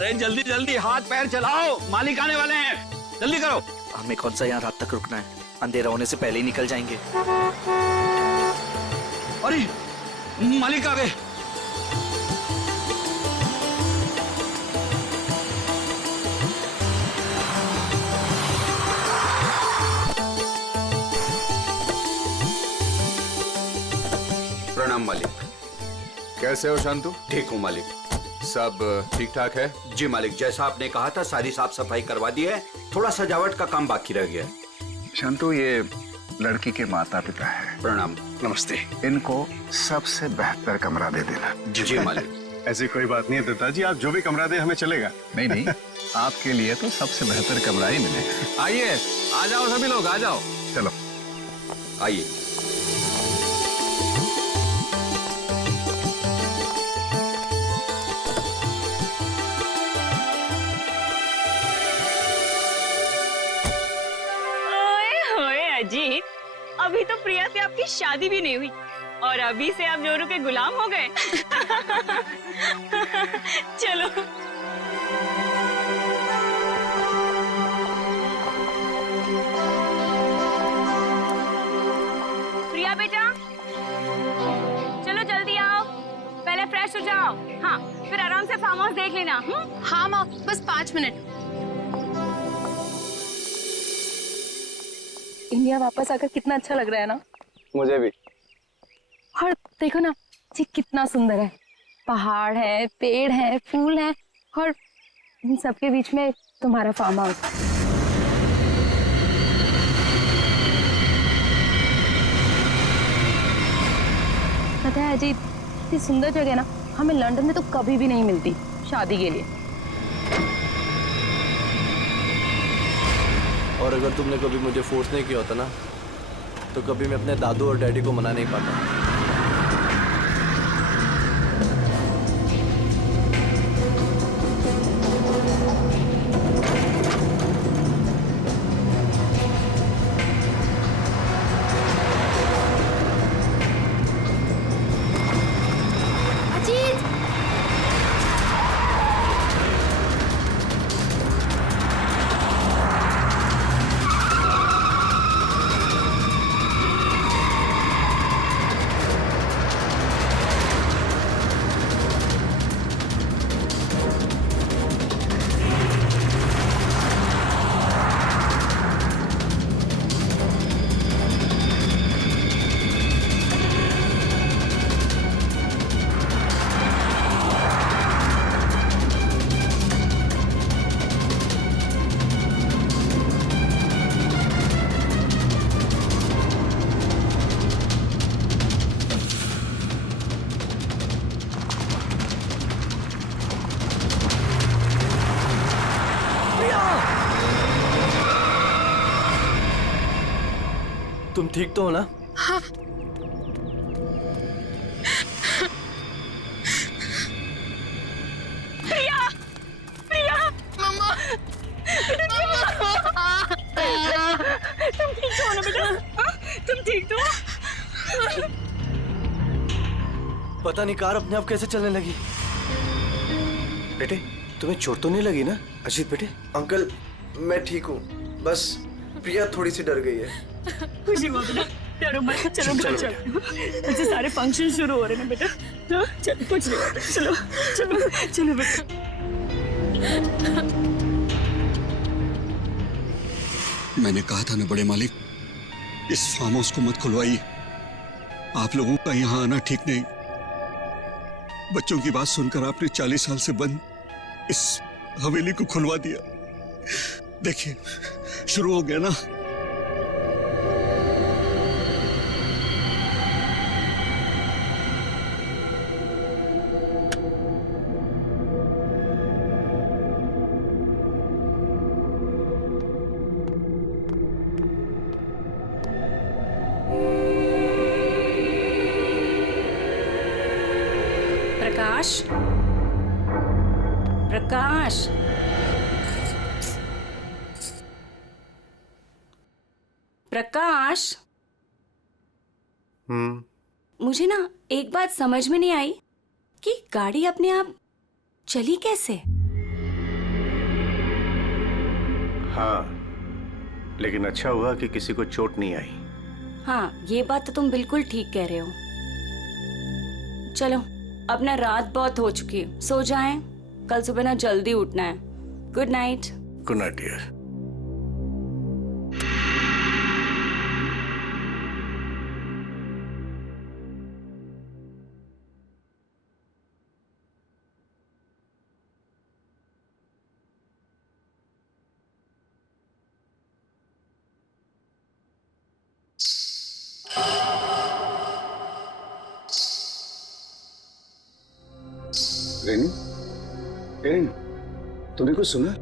अरे जल्दी जल्दी हाथ पैर चलाओ, मालिक आने वाले हैं, जल्दी करो। हमें कौन सा यहाँ रात तक रुकना है, अंधेरा होने से पहले ही निकल जाएंगे। अरे मालिक आ गए। प्रणाम मालिक। कैसे हो शांतु? ठीक हूँ मालिक। सब ठीक ठाक है? जी मालिक, जैसा आपने कहा था सारी साफ सफाई करवा दी है, थोड़ा सजावट का काम बाकी रह गया है। शांतु, ये लड़की के माता पिता है। प्रणाम। नमस्ते। इनको सबसे बेहतर कमरा दे देना। जी मालिक। ऐसी कोई बात नहीं है दत्ता जी, आप जो भी कमरा दे हमें चलेगा। नहीं नहीं, आपके लिए तो सबसे बेहतर कमरा ही मिलेगा। आइए, आ जाओ सभी लोग, आ जाओ। चलो आइए। अजीत, अभी तो प्रिया से आपकी शादी भी नहीं हुई और अभी से आप जोरू के गुलाम हो गए। चलो। प्रिया बेटा, चलो जल्दी आओ, पहले फ्रेश हो जाओ। हाँ, फिर आराम से फार्म हाउस देख लेना। हाँ माँ, बस 5 मिनट। इंडिया वापस आकर कितना अच्छा लग रहा है ना। मुझे भी। और देखो ना जी, कितना सुंदर है। पहाड़ है, पेड़ है, फूल है और इन सबके बीच में तुम्हारा फार्म हाउस। पता है अजीत, इतनी सुंदर जगह ना हमें लंदन में तो कभी भी नहीं मिलती शादी के लिए। और अगर तुमने कभी मुझे फोर्स नहीं किया होता ना, तो कभी मैं अपने दादू और डैडी को मना नहीं पाता। तुम ठीक तो हो ना? हाँ। प्रिया, प्रिया, मम्मा, तुम ठीक तो हो ना बेटा? हाँ? तुम ठीक तो हो? पता नहीं कार अपने आप कैसे चलने लगी। बेटे, तुम्हें चोट तो नहीं लगी ना? अजीत बेटे। अंकल, मैं ठीक हूँ, बस प्रिया थोड़ी सी डर गई है। खुशी हुआ बेटा, डरो मत। चलो चलो, मुझे सारे फंक्शन शुरू हो रहे हैं बेटा। हाँ, चलो कुछ नहीं होता। चलो चलो चलो बेटा। मैंने कहा था ना बड़े मालिक, इस फार्म हाउस को मत खुलवाइए। आप लोगों का यहाँ आना ठीक नहीं। बच्चों की बात सुनकर आपने 40 साल से बंद इस हवेली को खुलवा दिया। देखिए, शुरू हो गया ना। प्रकाश, प्रकाश, प्रकाश। मुझे ना एक बात समझ में नहीं आई कि गाड़ी अपने आप चली कैसे। हाँ, लेकिन अच्छा हुआ कि किसी को चोट नहीं आई। हाँ, ये बात तो तुम बिल्कुल ठीक कह रहे हो। चलो, अब ना रात बहुत हो चुकी है, सो जाएं। कल सुबह ना जल्दी उठना है। Good night. Good night dear. Renu, Renu, तूने कुछ सुना?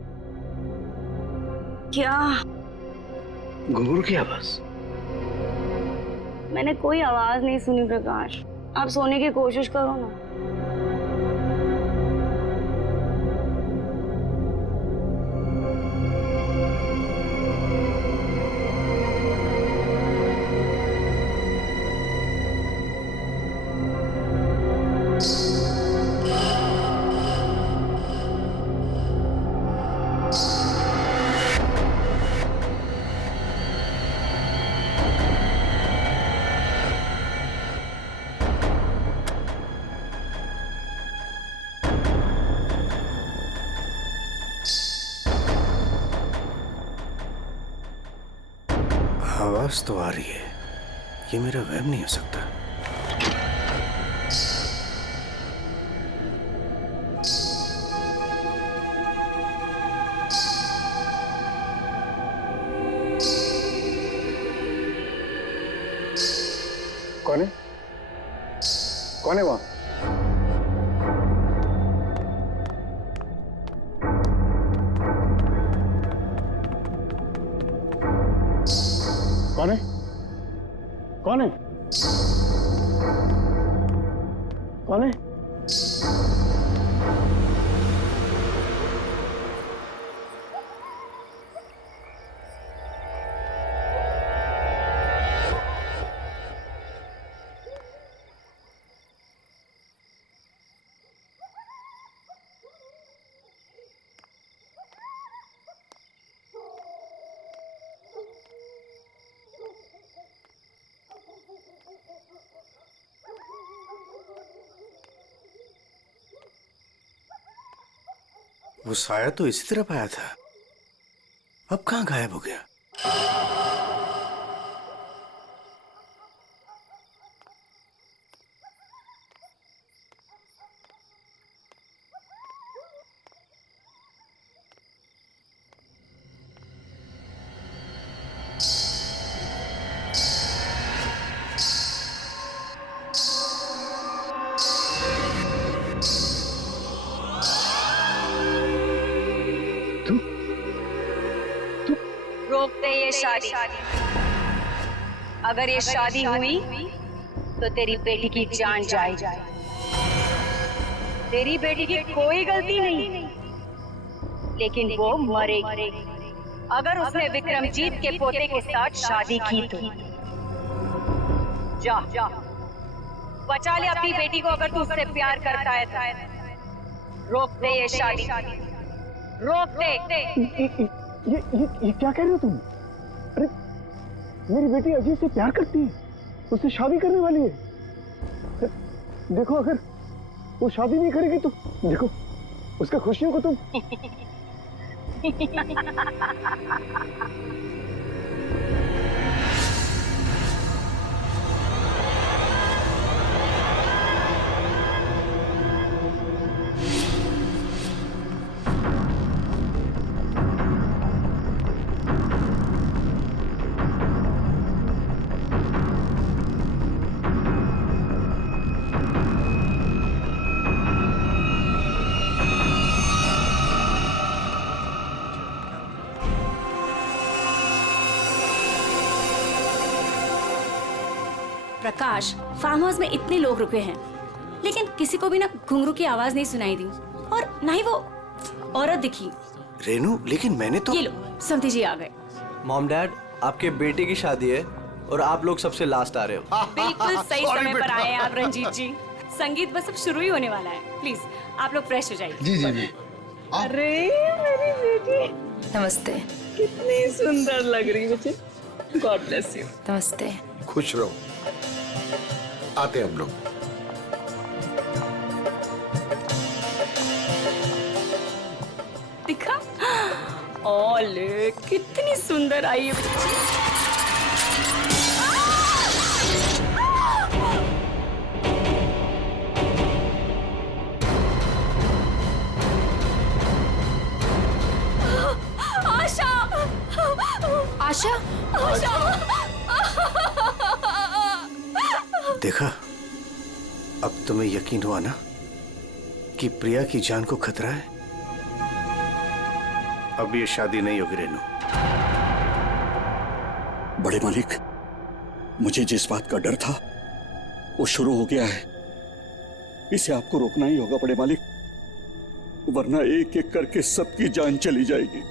क्या? घुंघरू की आवाज। मैंने कोई आवाज नहीं सुनी प्रकाश। आप सोने की कोशिश करो ना। आवाज तो आ रही है, ये मेरा वहम नहीं हो सकता। कौन है? कौन है वहां? कौन है? कौन है? कौन है? वो साया तो इसी तरफ आया था, अब कहाँ गायब हो गया? रोक दे ये शादी। अगर ये शादी हुई तो तेरी बेटी की जान जाएगी। तेरी बेटी की कोई गलती नहीं, लेकिन वो मरेगी अगर उसने विक्रमजीत के पोते के साथ शादी की तो। जा बचा ले अपनी बेटी को अगर तू उससे प्यार करता है तो। रोक दे ये शादी, रोक दे। ये क्या कह रहे हो तुम? अरे मेरी बेटी अजीत से प्यार करती है, उससे शादी करने वाली है। देखो अगर वो शादी नहीं करेगी तो देखो उसका खुशियों को तुम। प्रकाश, फार्म हाउस में इतने लोग रुके हैं, लेकिन किसी को भी ना घुंघरू की आवाज नहीं सुनाई दी और ना ही वो औरत दिखी। रेनू, लेकिन मैंने तो। ये लो, समधी जी आ गए। मॉम डैड, आपके बेटे की शादी है और आप लोग सबसे लास्ट आ रहे हो। बिल्कुल सही समय पर आए हैं आप रंजीत जी। संगीत बस अब शुरू ही होने वाला है। प्लीज आप लोग फ्रेश हो जाइए। जी जी जी। अरे मेरी बेटी। नमस्ते। कितनी सुंदर लग रही मुझे। God bless you. नमस्ते। खुश रहो। आते हैं हम लोग। दिखा, ओले कितनी सुंदर आई है बच्ची। आशा, आशा, आशा। देखा, अब तुम्हें यकीन हुआ ना कि प्रिया की जान को खतरा है। अब ये शादी नहीं होगी रेनू। बड़े मालिक, मुझे जिस बात का डर था वो शुरू हो गया है। इसे आपको रोकना ही होगा बड़े मालिक, वरना एक एक करके सबकी जान चली जाएगी।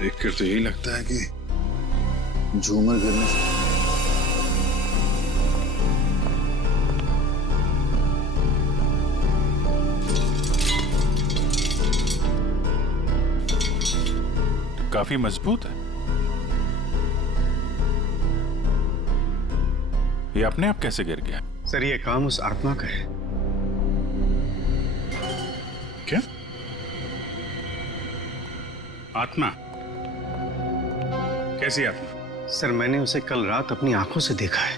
देखकर तो यही लगता है कि झूमर गिरने से काफी मजबूत है। ये अपने आप कैसे गिर गया? सर ये काम उस आत्मा का है। क्या आत्मा? कैसी आत्मा? सर मैंने उसे कल रात अपनी आंखों से देखा है।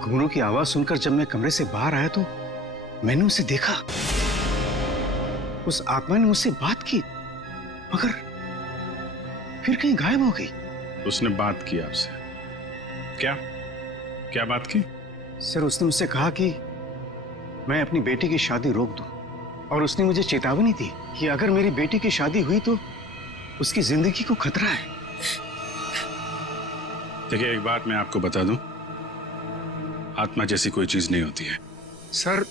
घुंघरू की आवाज सुनकर जब मैं कमरे से बाहर आया तो मैंने उसे देखा। उस आत्मा ने मुझसे बात की, मगर फिर कहीं गायब हो गई। उसने बात की आपसे? क्या क्या बात की? सर उसने मुझसे कहा कि मैं अपनी बेटी की शादी रोक दूं, और उसने मुझे चेतावनी दी कि अगर मेरी बेटी की शादी हुई तो उसकी जिंदगी को खतरा है। देखिए, एक बात मैं आपको बता दूं, आत्मा जैसी कोई चीज नहीं होती है। सर,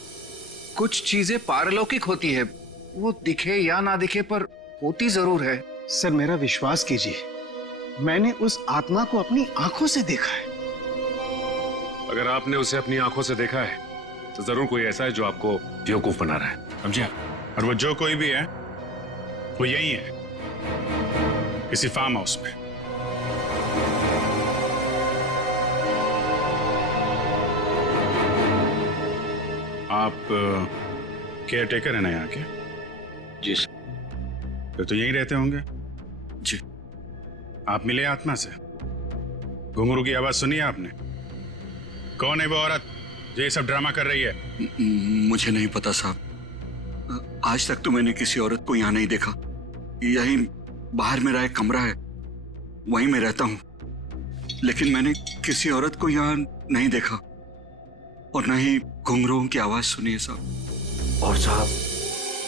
कुछ चीजें पारलौकिक होती है, वो दिखे या ना दिखे पर होती जरूर है। सर मेरा विश्वास कीजिए, मैंने उस आत्मा को अपनी आंखों से देखा है। अगर आपने उसे अपनी आंखों से देखा है तो जरूर कोई ऐसा है जो आपको बेवकूफ बना रहा है, समझिए? और वो जो कोई भी है वो यही है, किसी फार्म हाउस में। आप केयर टेकर है ना यहाँ के? जी सर। फिर तो यहीं रहते होंगे। जी। आप मिले आत्मा से? घुंघरू की आवाज सुनी है आपने? कौन है वो औरत जो ये सब ड्रामा कर रही है? मुझे नहीं पता साहब, आज तक तो मैंने किसी औरत को यहाँ नहीं देखा। यही बाहर मेरा एक कमरा है, वहीं मैं रहता हूँ, लेकिन मैंने किसी औरत को यहाँ नहीं देखा और न ही घुंघरूओं की आवाज सुनी है साहब। और साहब,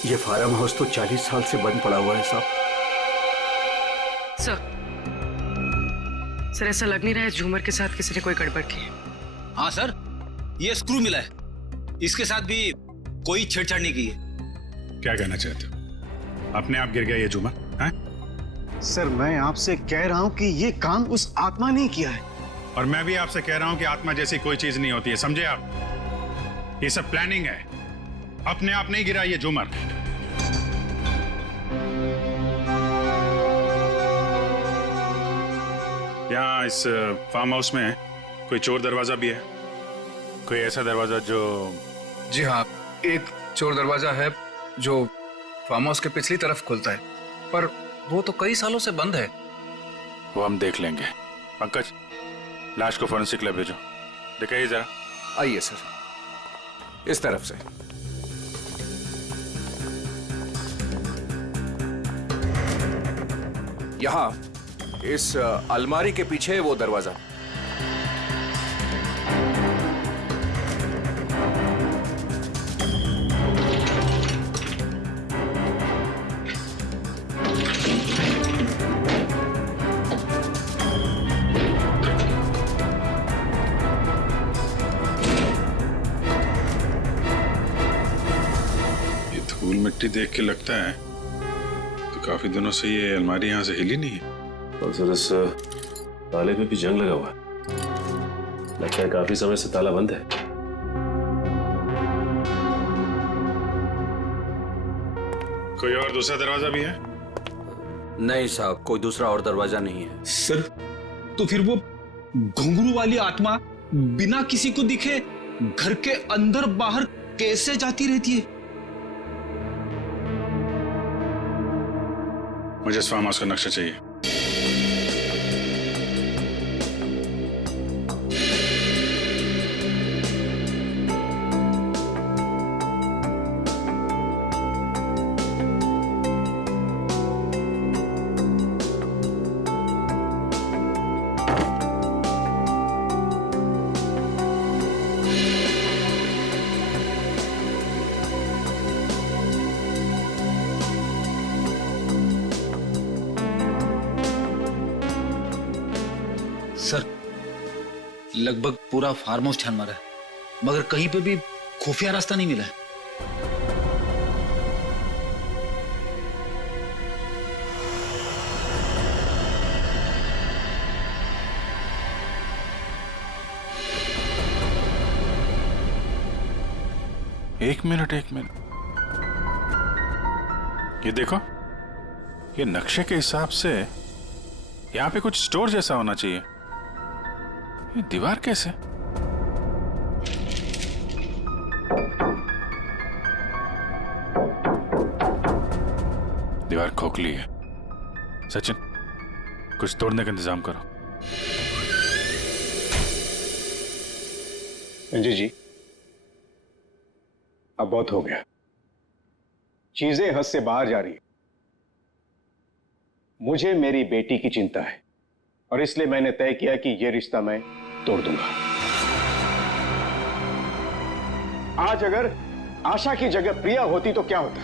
ये फार्म हाउस तो 40 साल से बंद पड़ा हुआ है साहब। सर ऐसा लग नहीं रहा है झूमर के साथ किसी ने कोई गड़बड़ की है। हाँ सर, ये स्क्रू मिला है, इसके साथ भी कोई छेड़छाड़ नहीं की है। क्या कहना चाहते हो? अपने आप गिर गया ये झूमर? हैं? सर मैं आपसे कह रहा हूं कि ये काम उस आत्मा ने किया है। और मैं भी आपसे कह रहा हूं कि आत्मा जैसी कोई चीज नहीं होती है, समझे आप? ये सब प्लानिंग है, अपने आप नहीं गिरा ये झूमर। यहाँ इस फार्म हाउस में कोई चोर दरवाजा भी है? कोई ऐसा दरवाजा जो... जी हाँ, एक चोर दरवाजा है जो फार्म हाउस के पिछली तरफ खुलता है, पर वो तो कई सालों से बंद है। वो हम देख लेंगे। पंकज, लाश को फॉरेंसिक लैब भेजो, दिखाइए जरा। आइए सर, इस तरफ से। यहाँ इस अलमारी के पीछे वो दरवाजा। धूल मिट्टी देख के लगता है तो काफी दिनों से ये अलमारी यहाँ से हिली नहीं है। और सर इस ताले पे भी जंग लगा हुआ है, लगता है काफी समय से ताला बंद है। कोई और दूसरा दरवाजा भी है? नहीं साहब, कोई दूसरा और दरवाजा नहीं है। सर तो फिर वो घुंघरू वाली आत्मा बिना किसी को दिखे घर के अंदर बाहर कैसे जाती रहती है? मुझे इस फार्म हाउस का नक्शा चाहिए। सर लगभग पूरा फार्म हाउस छान मारा है, मगर कहीं पे भी खुफिया रास्ता नहीं मिला है। एक मिनट ये देखो, ये नक्शे के हिसाब से यहाँ पे कुछ स्टोर जैसा होना चाहिए। ये दीवार कैसे? दीवार खोखली है। सचिन, कुछ तोड़ने का इंतजाम करो। रंजीत जी, अब बहुत हो गया, चीजें हद से बाहर जा रही है। मुझे मेरी बेटी की चिंता है और इसलिए मैंने तय किया कि यह रिश्ता मैं तोड़ दूंगा। आज अगर आशा की जगह प्रिया होती तो क्या होता?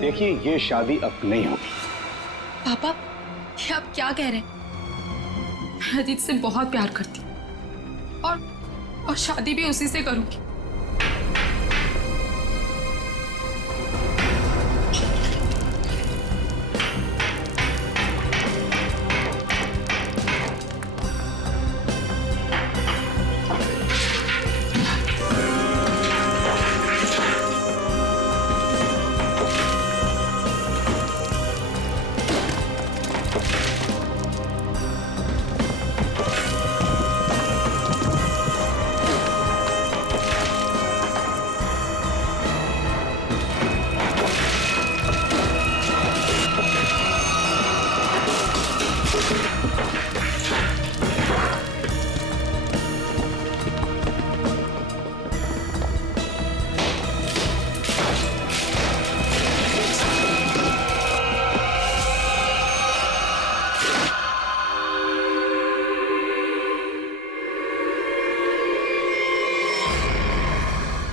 देखिए, यह शादी अब नहीं होगी। पापा, ये आप क्या कह रहे हैं? मैं अजीत से बहुत प्यार करती हूँ और शादी भी उसी से करूंगी।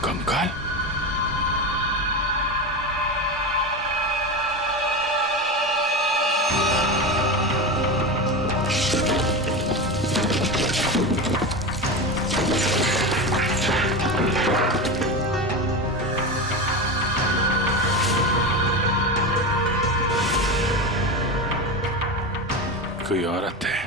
कंकाल? कोई औरत है।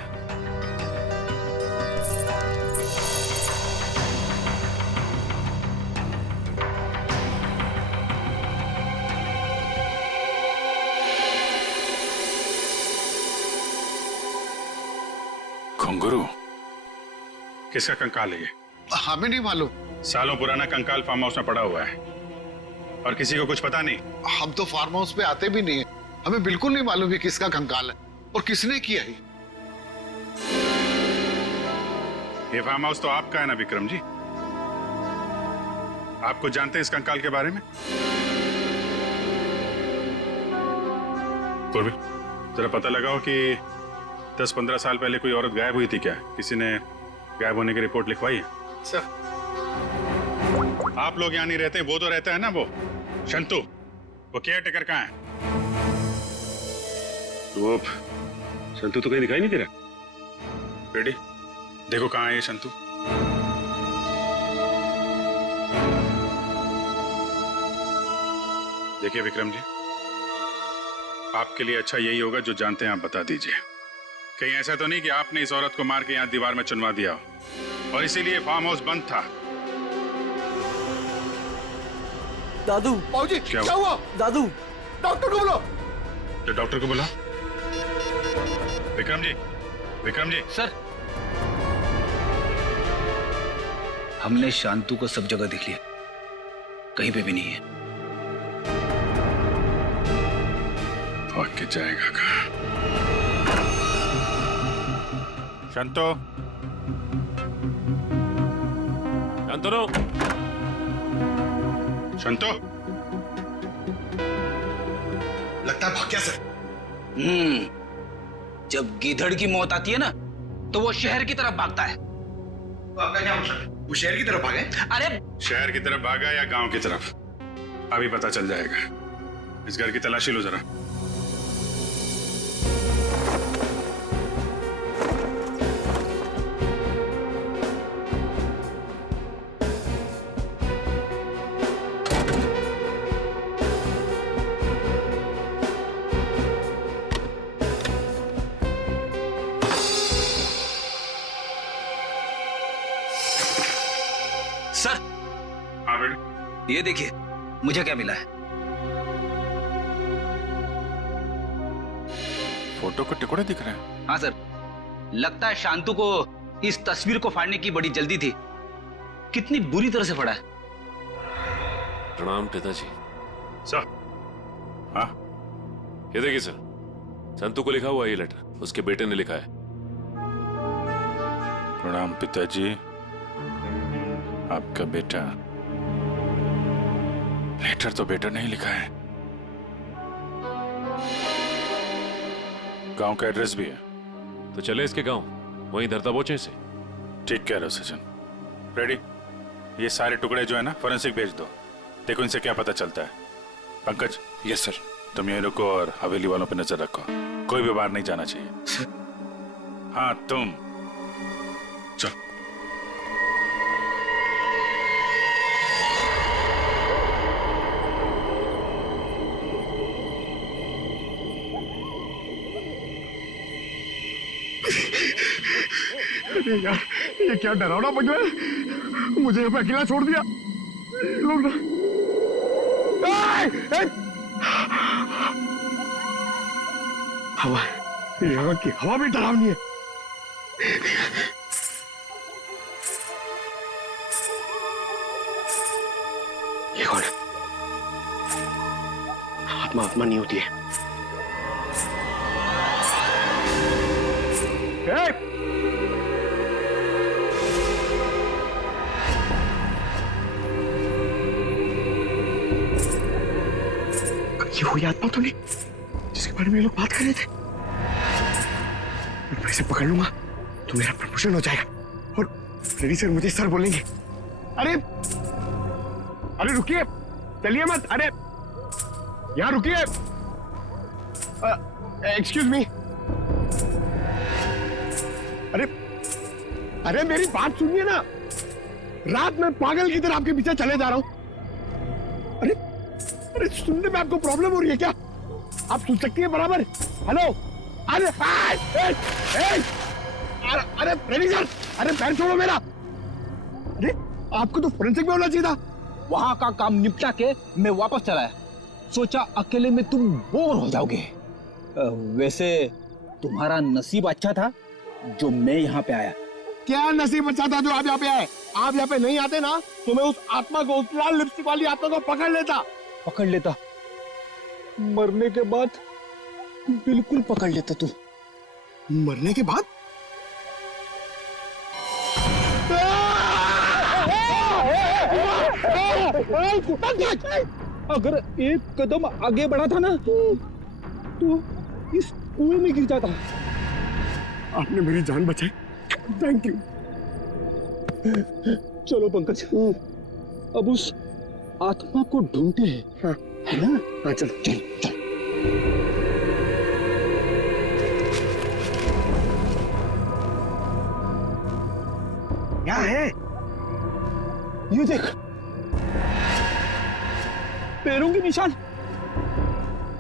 घुंघरू? किसका कंकाल है ये? हमें नहीं मालूम। सालों पुराना कंकाल फार्म हाउस में पड़ा हुआ है और किसी को कुछ पता नहीं। हम तो फार्म हाउस पे आते भी नहीं है, हमें बिल्कुल नहीं मालूम ये किसका कंकाल है और किसने किया है। ये फार्म हाउस तो आपका है ना विक्रम जी? आप कुछ जानते हैं इस कंकाल के बारे में? पूर्वी, जरा पता लगाओ कि 10-15 साल पहले कोई औरत गायब हुई थी क्या? किसी ने गायब होने की रिपोर्ट लिखवाई है? सर, आप लोग यहाँ नहीं रहते, वो तो रहता है ना, वो शंतु, वो केयर टेकर कहाँ है? वो शंतु तो कहीं दिखाई नहीं दे रहा। रेडी, देखो कहाँ है ये शंतु। देखिए विक्रम जी, आपके लिए अच्छा यही होगा जो जानते हैं आप बता दीजिए। कहीं ऐसा तो नहीं कि आपने इस औरत को मार के यहाँ दीवार में चुनवा दिया हो और इसीलिए फार्म हाउस बंद था। दादू। बाबूजी क्या हुआ? दादू, डॉक्टर को बुलाओ। तो डॉक्टर को बुला। विक्रम जी, विक्रम जी। सर, हमने शांतु को सब जगह देख लिया, कहीं पे भी नहीं है। भाग के जाएगा कहाँ? शांतो, शांतनु, शांतो। लगता है भाग गया सर। जब गीधड़ की मौत आती है ना, तो वो शहर की तरफ भागता है। तो आपका क्या मतलब है? वो शहर की तरफ भागे? अरे शहर की तरफ भागा या गांव की तरफ, अभी पता चल जाएगा। इस घर की तलाशी लो जरा। सर, हाँ बेटे, ये देखिए मुझे क्या मिला है। फोटो के टुकड़े दिख रहे हैं। हाँ सर, लगता है शांतु को इस तस्वीर को फाड़ने की बड़ी जल्दी थी। कितनी बुरी तरह से फाड़ा है। प्रणाम पिताजी। सर, हाँ ये देखिए सर, संतु को लिखा हुआ ये लेटर उसके बेटे ने लिखा है। प्रणाम पिताजी, आपका बेटा। लेटर तो बेटा नहीं लिखा है, गांव का एड्रेस भी है। तो चले इसके गांव, वहीं धरता बोचे से। ठीक कह रहे हो सचिन। रेडी, ये सारे टुकड़े जो है ना फोरेंसिक भेज दो, देखो इनसे क्या पता चलता है। पंकज। Yes sir. तुम यहीं रुको और हवेली वालों पे नजर रखो, कोई भी बाहर नहीं जाना चाहिए। हाँ तुम चल। अरे यार, ये क्या डरावना बन रहा है। मुझे यहाँ पे अकेला छोड़ दिया। लोग ना हवा, यहाँ की हवा भी डरावनी है। ये कौन है? आत्मा आत्मा नहीं होती है। ये वही आत्मा तो नहीं जिसके बारे में ये लोग बात कर रहे थे। मैं इसे पकड़ लूंगा तो मेरा प्रमोशन हो जाएगा और फ्रेडी सर मुझे सर बोलेंगे। अरे अरे रुकिए, चलिए मत। अरे यहाँ रुकिए। Excuse me. अरे अरे मेरी बात सुनिए ना। रात में पागल की तरह आपके पीछे चले जा रहा हूं। अरे अरे सुनने में आपको प्रॉब्लम हो रही है क्या? आप सुन सकती है बराबर? हेलो। अरे अरे फ्रेडी सर, अरे पैर छोड़ो मेरा। अरे आपको तो फोरेंसिक में होना चाहिए था। वहां का काम निपटा के मैं वापस चला है। सोचा अकेले में तुम बोर हो जाओगे। वैसे तुम्हारा नसीब अच्छा था जो मैं यहाँ पे आया। क्या नसीब अच्छा था जो आप यहाँ पे आए? आप यहाँ पे नहीं आते ना तो मैं उस आत्मा को, उस लाल लिपस्टिक वाली आत्मा को पकड़ लेता। मरने के बाद बिल्कुल पकड़ लेता तू। मरने के बाद? अगर एक कदम आगे बढ़ा था ना तो इस कुएं में गिर जाता। आपने मेरी जान बचाई, थैंक यू। चलो पंकज, अब उस आत्मा को ढूंढते हैं। हाँ है ना? हाँ चलो चलो चलो। क्या है? ये देख, पैरों के निशान।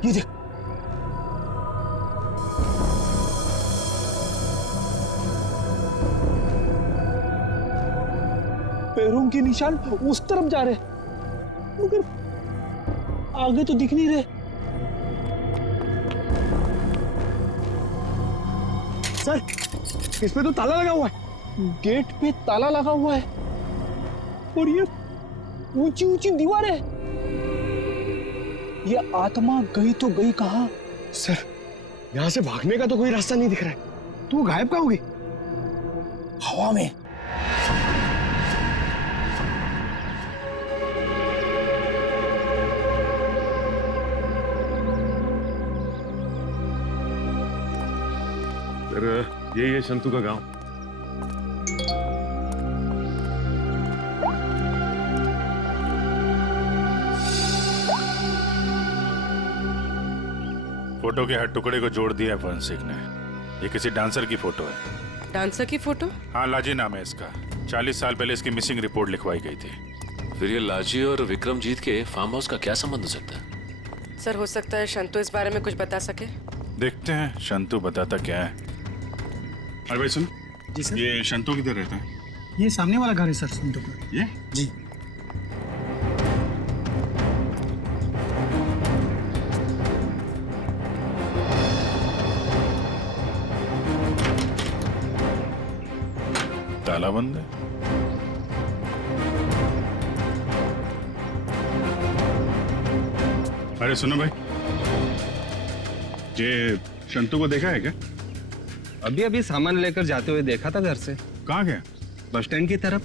ये देख, पैरों के निशान उस तरफ जा रहे, मगर आगे तो दिख नहीं रहे। सर, इस पे तो ताला लगा हुआ है। गेट पे ताला लगा हुआ है और ये ऊंची ऊंची दीवार है। ये आत्मा गई तो गई कहां? सर, यहाँ से भागने का तो कोई रास्ता नहीं दिख रहा है। तो वो गायब कहाँ होगी? हवा में। फिर यही है शंतु का गांव। फोटो के हर टुकड़े को जोड़ दिया है फॉरेंसिक ने। ये किसी डांसर की फोटो है। डांसर की फोटो? हाँ, लाजी नाम है इसका। 40 साल पहले इसकी मिसिंग रिपोर्ट लिखवाई गई थी। फिर ये लाजी और विक्रमजीत के फार्म हाउस का क्या संबंध हो सकता है? सर, हो सकता है शंतु इस बारे में कुछ बता सके। देखते हैं शंतु बताता क्या है। अरे भाई सुन। जी सर। ये शंतु किधर रहता है? ये सामने वाला घर है सर, संतु का। ये? जी। ताला बंद है। अरे सुनो भाई, ये शंतु को देखा है क्या? अभी अभी सामान लेकर जाते हुए देखा था घर से। कहाँ गया? बस स्टैंड की तरफ।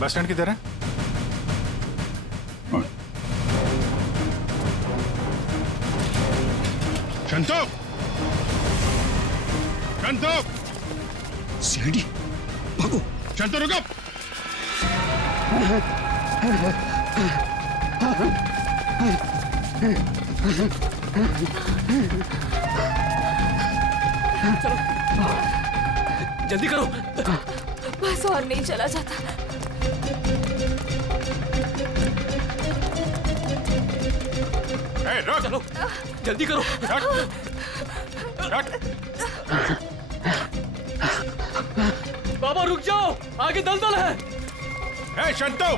बस स्टैंड की तरह? शंतु! शंतु! सीढ़ी, भागो! शंतु रुको! जल्दी करो। बस और नहीं चला जाता। रुक! चलो, जल्दी करो। बाबा रुक जाओ, आगे दलदल है। ए, शंतु!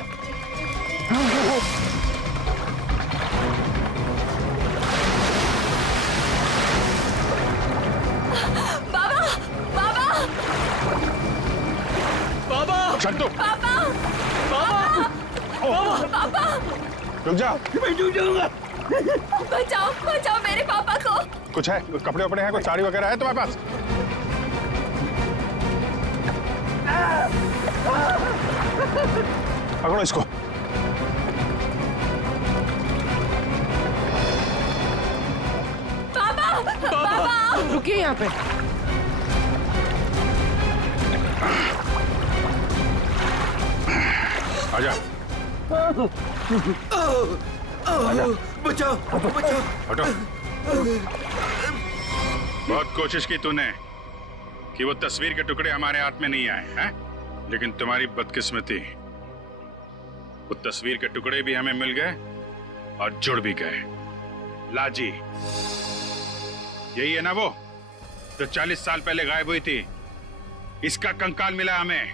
बाबा! बाबा! बाबा! शंतु! बाबा! बाबा! बाबा! रुक जा! मैं डूब जाऊंगा। बचाओ, बचाओ मेरे पापा को। कुछ है? कपड़े वपड़े हैं? कोई साड़ी वगैरह है तुम्हारे पास? पकड़ो इसको। पापा! पापा! रुकिए यहाँ पे। आजा। बचाओ, बचाओ। हटो। बहुत कोशिश की तूने कि वो तस्वीर के टुकड़े हमारे हाथ में नहीं आए हैं, लेकिन तुम्हारी बदकिस्मती, वो तस्वीर के टुकड़े भी हमें मिल गए और जुड़ भी गए। लाजी, यही है ना वो जो 40 साल पहले गायब हुई थी? इसका कंकाल मिला हमें,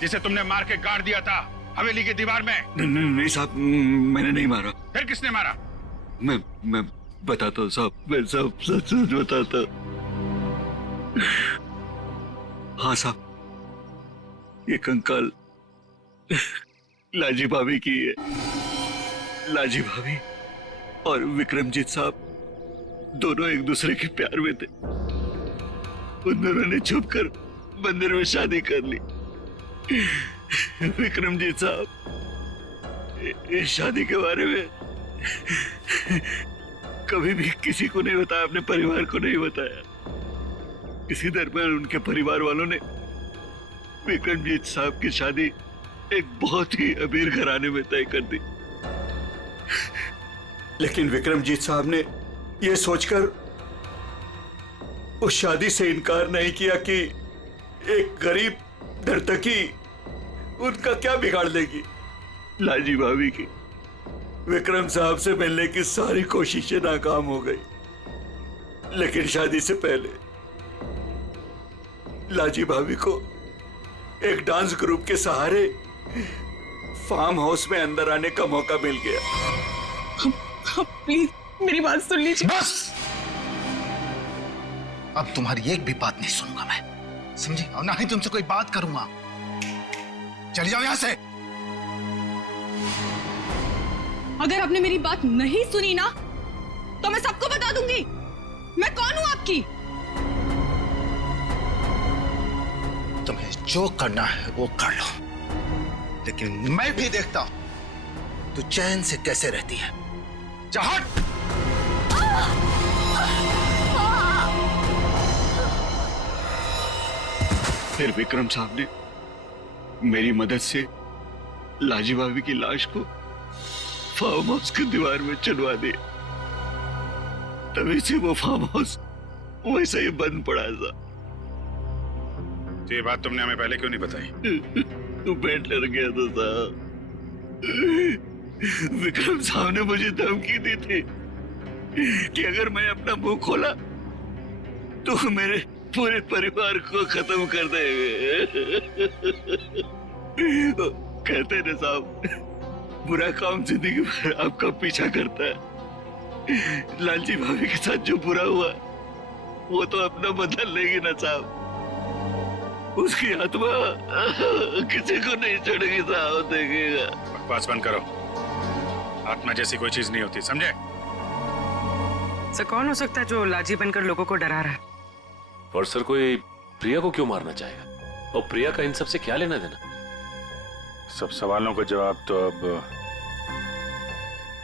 जिसे तुमने मार के गाड़ दिया था हवेली की दीवार में। नहीं साहब, मैंने नहीं मारा। फिर किसने मारा? मैं बताता हूँ साहब, मैं सब सच बताता। हाँ साहब, ये कंकाल लाजी भाभी की है। लाजी भाभी और विक्रमजीत साहब दोनों एक दूसरे के प्यार में थे। उन दोनों ने छुपकर मंदिर में शादी कर ली। विक्रमजीत साहब इस शादी के बारे में कभी भी किसी को नहीं बताया, अपने परिवार को नहीं बताया। इसी दरमियान उनके परिवार वालों ने विक्रमजीत साहब की शादी एक बहुत ही अमीर घराने में तय कर दी। लेकिन विक्रमजीत साहब ने यह सोचकर उस शादी से इनकार नहीं किया कि एक गरीब नर्तकी उनका क्या बिगाड़ लेगी? लाजी भाभी की विक्रम साहब से मिलने की सारी कोशिशें नाकाम हो गई, लेकिन शादी से पहले लाजी भाभी को एक डांस ग्रुप के सहारे फार्म हाउस में अंदर आने का मौका मिल गया। प्लीज मेरी बात सुन लीजिए। बस, अब तुम्हारी एक भी बात नहीं सुनूंगा मैं, समझी? और ना ही तुमसे कोई बात करूंगा। चली जाओ यहां से। अगर आपने मेरी बात नहीं सुनी ना तो मैं सबको बता दूंगी मैं कौन हूं आपकी। तुम्हें जो करना है वो कर लो, लेकिन मैं भी देखता हूं तू चैन से कैसे रहती है। जा हट। फिर विक्रम साहब ने मेरी मदद से लाजी भाभी की लाश को फार्म हाउस की दीवार में चुनवा दिया। तभी से वो फार्म हाउस वैसे ही बंद पड़ा था। तो ये बात तुमने हमें पहले क्यों नहीं बताई? तो मैं डर गया था साहब। विक्रम साहब ने मुझे धमकी दी थी कि अगर मैं अपना मुंह खोला तो मेरे पूरे परिवार को खत्म कर देंगे। कहते ना साहब, बुरा काम जिंदगी भर आपका पीछा करता है। लालजी भाभी के साथ जो बुरा हुआ वो तो अपना बदला लेगी ना साहब। उसकी आत्मा किसी को नहीं छोड़ेगी साहब, देखेगा। बकवास बंद करो, आत्मा जैसी कोई चीज नहीं होती, समझे? सर कौन हो सकता है जो लाजी बनकर लोगों को डरा रहा है? और सर कोई प्रिया को क्यों मारना चाहेगा? और प्रिया का इन सब से क्या लेना देना? सब सवालों का जवाब तो अब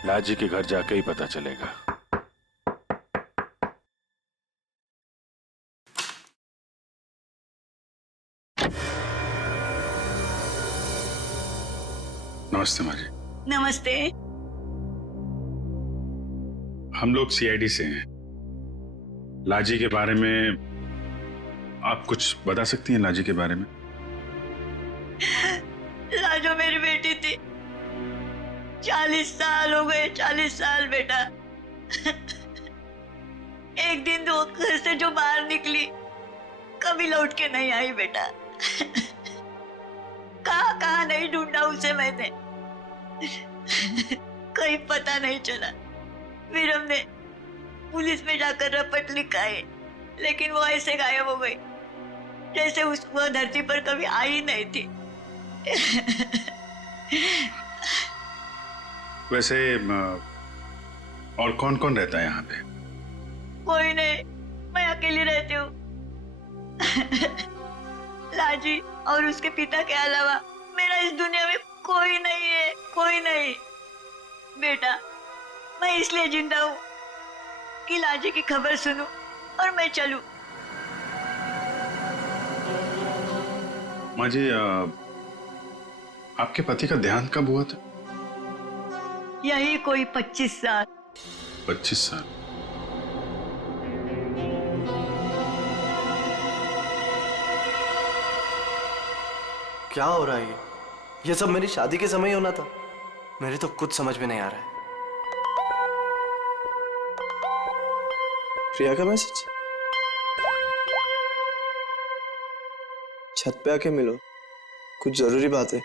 लाजी के घर जाके ही पता चलेगा। नमस्ते माँ जी। नमस्ते। हम लोग सीआईडी से हैं। लाजी के बारे में आप कुछ बता सकती हैं? लाजी के बारे में? लाजो मेरी बेटी थी। 40 साल हो गए, 40 साल बेटा। एक दिन वो घर से जो बाहर निकली कभी लौट के नहीं आई बेटा। कहाँ नहीं ढूंढा उसे मैंने, कहीं पता नहीं चला। फिर हमने पुलिस में जाकर रपट लिखा है, लेकिन वो ऐसे गायब हो गई जैसे वो धरती पर कभी आई नहीं थी। वैसे और कौन कौन रहता है यहाँ पे? कोई नहीं, मैं अकेली रहती हूँ। लाजी और उसके पिता के अलावा मेरा इस दुनिया में कोई नहीं है, कोई नहीं। बेटा, मैं इसलिए जिंदा हूँ कि लाजी की खबर सुनूं और मैं चलूं। माँ जी, आपके पति का देहांत कब हुआ था? यही कोई 25 साल। 25 साल? क्या हो रहा है ये सब मेरी शादी के समय ही होना था। मेरे तो कुछ समझ में नहीं आ रहा है। प्रिया का मैसेज? छत पे आके मिलो, कुछ जरूरी बात है।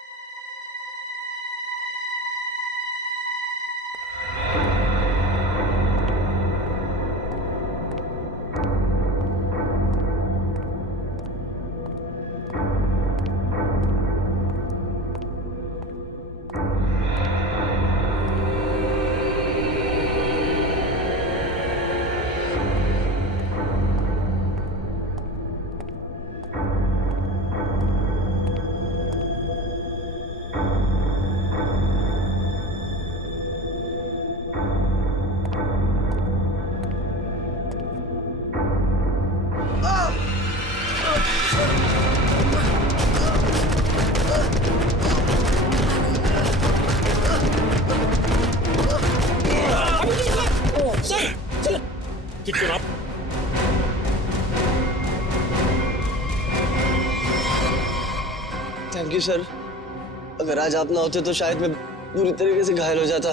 क्योंकि सर अगर आज आप ना होते तो शायद मैं पूरी तरीके से घायल हो जाता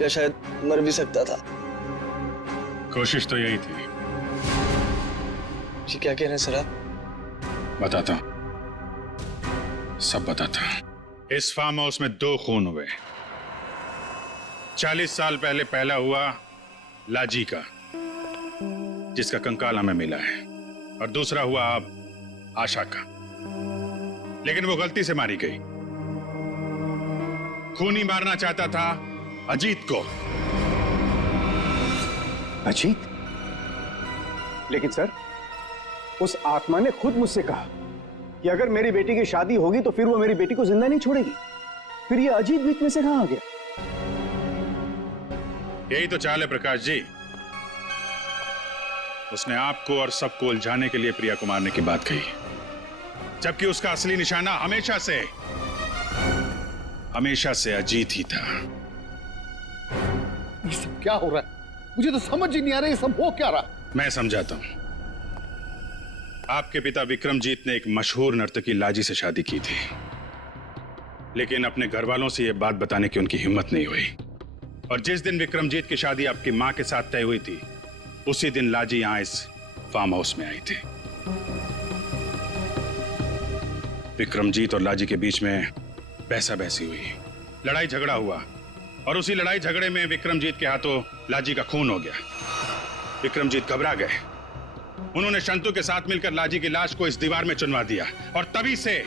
या शायद मर भी सकता था। कोशिश तो यही थी। जी क्या कह रहे हैं सर आप? बताता हूं, सब बताता हूं। इस फार्म हाउस में 2 खून हुए। 40 साल पहले पहला हुआ लाजी का, जिसका कंकाल हमें मिला है, और दूसरा हुआ अब आशा का, लेकिन वो गलती से मारी गई। खूनी मारना चाहता था अजीत को। अजीत? लेकिन सर उस आत्मा ने खुद मुझसे कहा कि अगर मेरी बेटी की शादी होगी तो फिर वो मेरी बेटी को जिंदा नहीं छोड़ेगी। फिर ये अजीत बीच में से कहां आ गया? यही तो चाल है प्रकाश जी। उसने आपको और सबको उलझाने के लिए प्रिया को मारने की बात कही, जबकि उसका असली निशाना हमेशा से अजीत ही था। ये सब क्या हो रहा है? मुझे तो समझ ही नहीं आ रहा ये सब हो क्या रहा। मैं समझाता हूं। आपके पिता विक्रमजीत ने एक मशहूर नर्तकी लाजी से शादी की थी, लेकिन अपने घर वालों से यह बात बताने की उनकी हिम्मत नहीं हुई। और जिस दिन विक्रमजीत की शादी आपकी मां के साथ तय हुई थी, उसी दिन लाजी यहां इस फार्म हाउस में आई थी। विक्रमजीत और लाजी के बीच में बहसा बहसी हुई, लड़ाई झगड़ा हुआ, और उसी लड़ाई झगड़े में विक्रमजीत के हाथों लाजी का खून हो गया। विक्रमजीत घबरा गए। उन्होंने शंतु के साथ मिलकर लाजी की लाश को इस दीवार में चुनवा दिया, और तभी से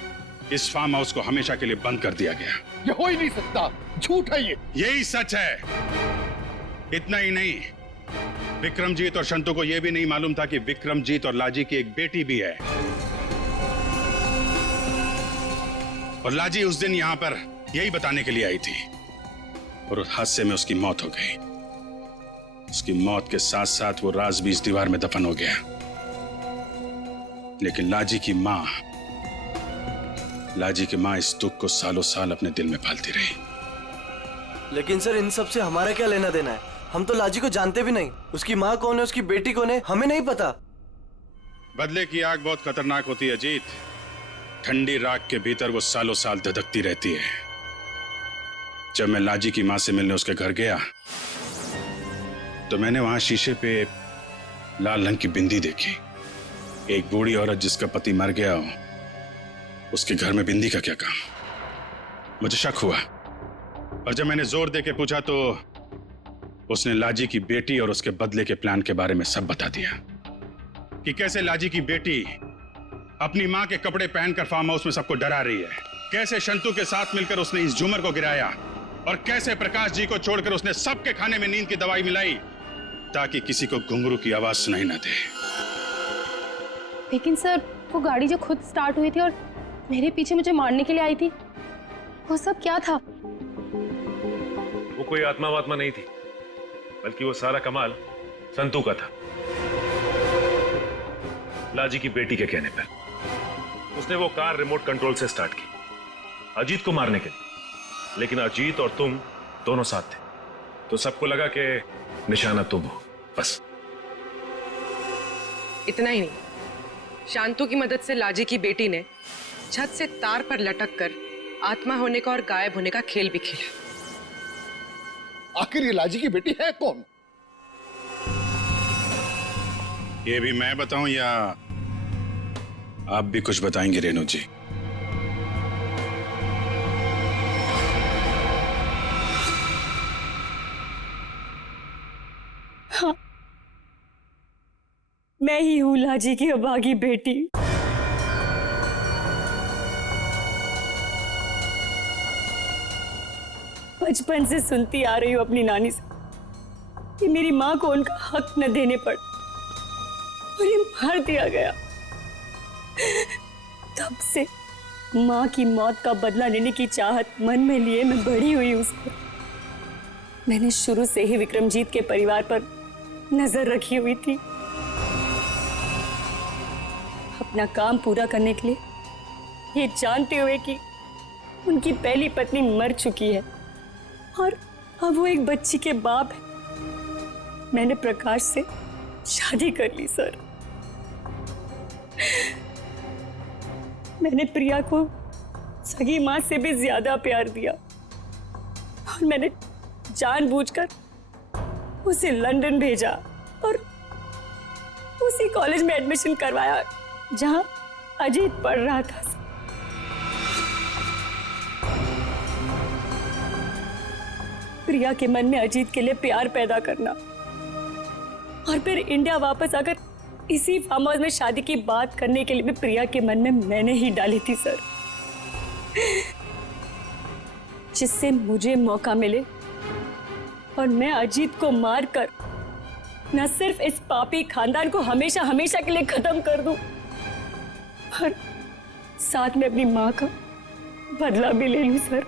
इस फार्म हाउस को हमेशा के लिए बंद कर दिया गया। ये हो ही नहीं सकता, झूठ है ये। यही सच है। इतना ही नहीं, विक्रमजीत और शंतु को यह भी नहीं मालूम था कि विक्रमजीत और लाजी की एक बेटी भी है, और लाजी उस दिन यहां पर यही बताने के लिए आई थी, और उस हादसे में उसकी मौत हो गई। उसकी मौत के साथ साथ वो राज भी इस दीवार में दफन हो गया। लेकिन लाजी की मां इस दुख को सालों साल अपने दिल में पालती रही। लेकिन सर इन सब से हमारा क्या लेना देना है? हम तो लाजी को जानते भी नहीं। उसकी माँ कौन है, उसकी बेटी कौन है, हमें नहीं पता। बदले की आग बहुत खतरनाक होती है अजीत। ठंडी राख के भीतर वो सालों साल धधकती रहती है। जब मैं लाजी की मां से मिलने उसके घर गया तो मैंने वहां शीशे पे लाल रंग की बिंदी देखी। एक बूढ़ी औरत जिसका पति मर गया हो, उसके घर में बिंदी का क्या काम? मुझे शक हुआ, और जब मैंने जोर देके पूछा तो उसने लाजी की बेटी और उसके बदले के प्लान के बारे में सब बता दिया, कि कैसे लाजी की बेटी अपनी मां के कपड़े पहनकर फार्म हाउस में सबको डरा रही है, कैसे शंतु के साथ मिलकर उसने इस झूमर को गिराया, और कैसे प्रकाश जी को छोड़कर उसने सबके खाने में नींद की दवाई मिलाई ताकि किसी को घुंघरू की आवाज सुनाई ना दे। लेकिन सर वो गाड़ी जो खुद स्टार्ट हुई थी और मेरे पीछे मुझे मारने के लिए आई थी, वो सब क्या था? वो कोई आत्मा वात्मा नहीं थी, बल्कि वो सारा कमाल संतू का था। लाजी की बेटी के कहने पर उसने वो कार रिमोट कंट्रोल से स्टार्ट की अजीत को मारने के लिए, लेकिन अजीत और तुम दोनों साथ थे, तो सबको लगा कि निशाना तुम हो। बस इतना ही नहीं, शांतु की मदद से लाजी की बेटी ने छत से तार पर लटक कर आत्मा होने का और गायब होने का खेल भी खेला। आखिर ये लाजी की बेटी है कौन? ये भी मैं बताऊं या आप भी कुछ बताएंगे रेणु जी? हाँ, मैं ही हूं लाजी की अभागी बेटी। बचपन से सुनती आ रही हूं अपनी नानी से कि मेरी मां को उनका हक न देने पर उन्हें मार दिया गया। तब से मां की मौत का बदला लेने की चाहत मन में लिए मैं बड़ी हुई उसको। मैंने शुरू से ही विक्रमजीत के परिवार पर नजर रखी हुई थी। अपना काम पूरा करने के लिए, ये जानते हुए कि उनकी पहली पत्नी मर चुकी है और अब वो एक बच्ची के बाप है, मैंने प्रकाश से शादी कर ली सर। मैंने प्रिया को सगी माँ से भी ज्यादा प्यार दिया और मैंने जानबूझकर उसे लंदन भेजा और उसी कॉलेज में एडमिशन करवाया जहां अजीत पढ़ रहा था। प्रिया के मन में अजीत के लिए प्यार पैदा करना और फिर इंडिया वापस आकर इसी फार्म हाउस में शादी की बात करने के लिए भी प्रिया के मन में मैंने ही डाली थी सर, जिससे मुझे मौका मिले और मैं अजीत को मारकर न सिर्फ इस पापी खानदान को हमेशा हमेशा के लिए खत्म कर दूं, और साथ में अपनी मां का बदला भी ले लूं सर।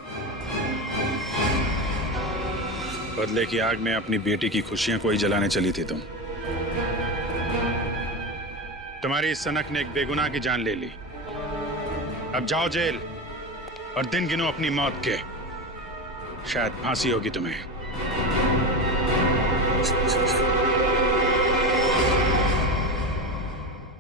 बदले की आग में अपनी बेटी की खुशियां कोई जलाने चली थी तुम। तुम्हारी इस सनक ने एक बेगुनाह की जान ले ली। अब जाओ जेल और दिन गिनो अपनी मौत के। शायद फांसी होगी तुम्हें।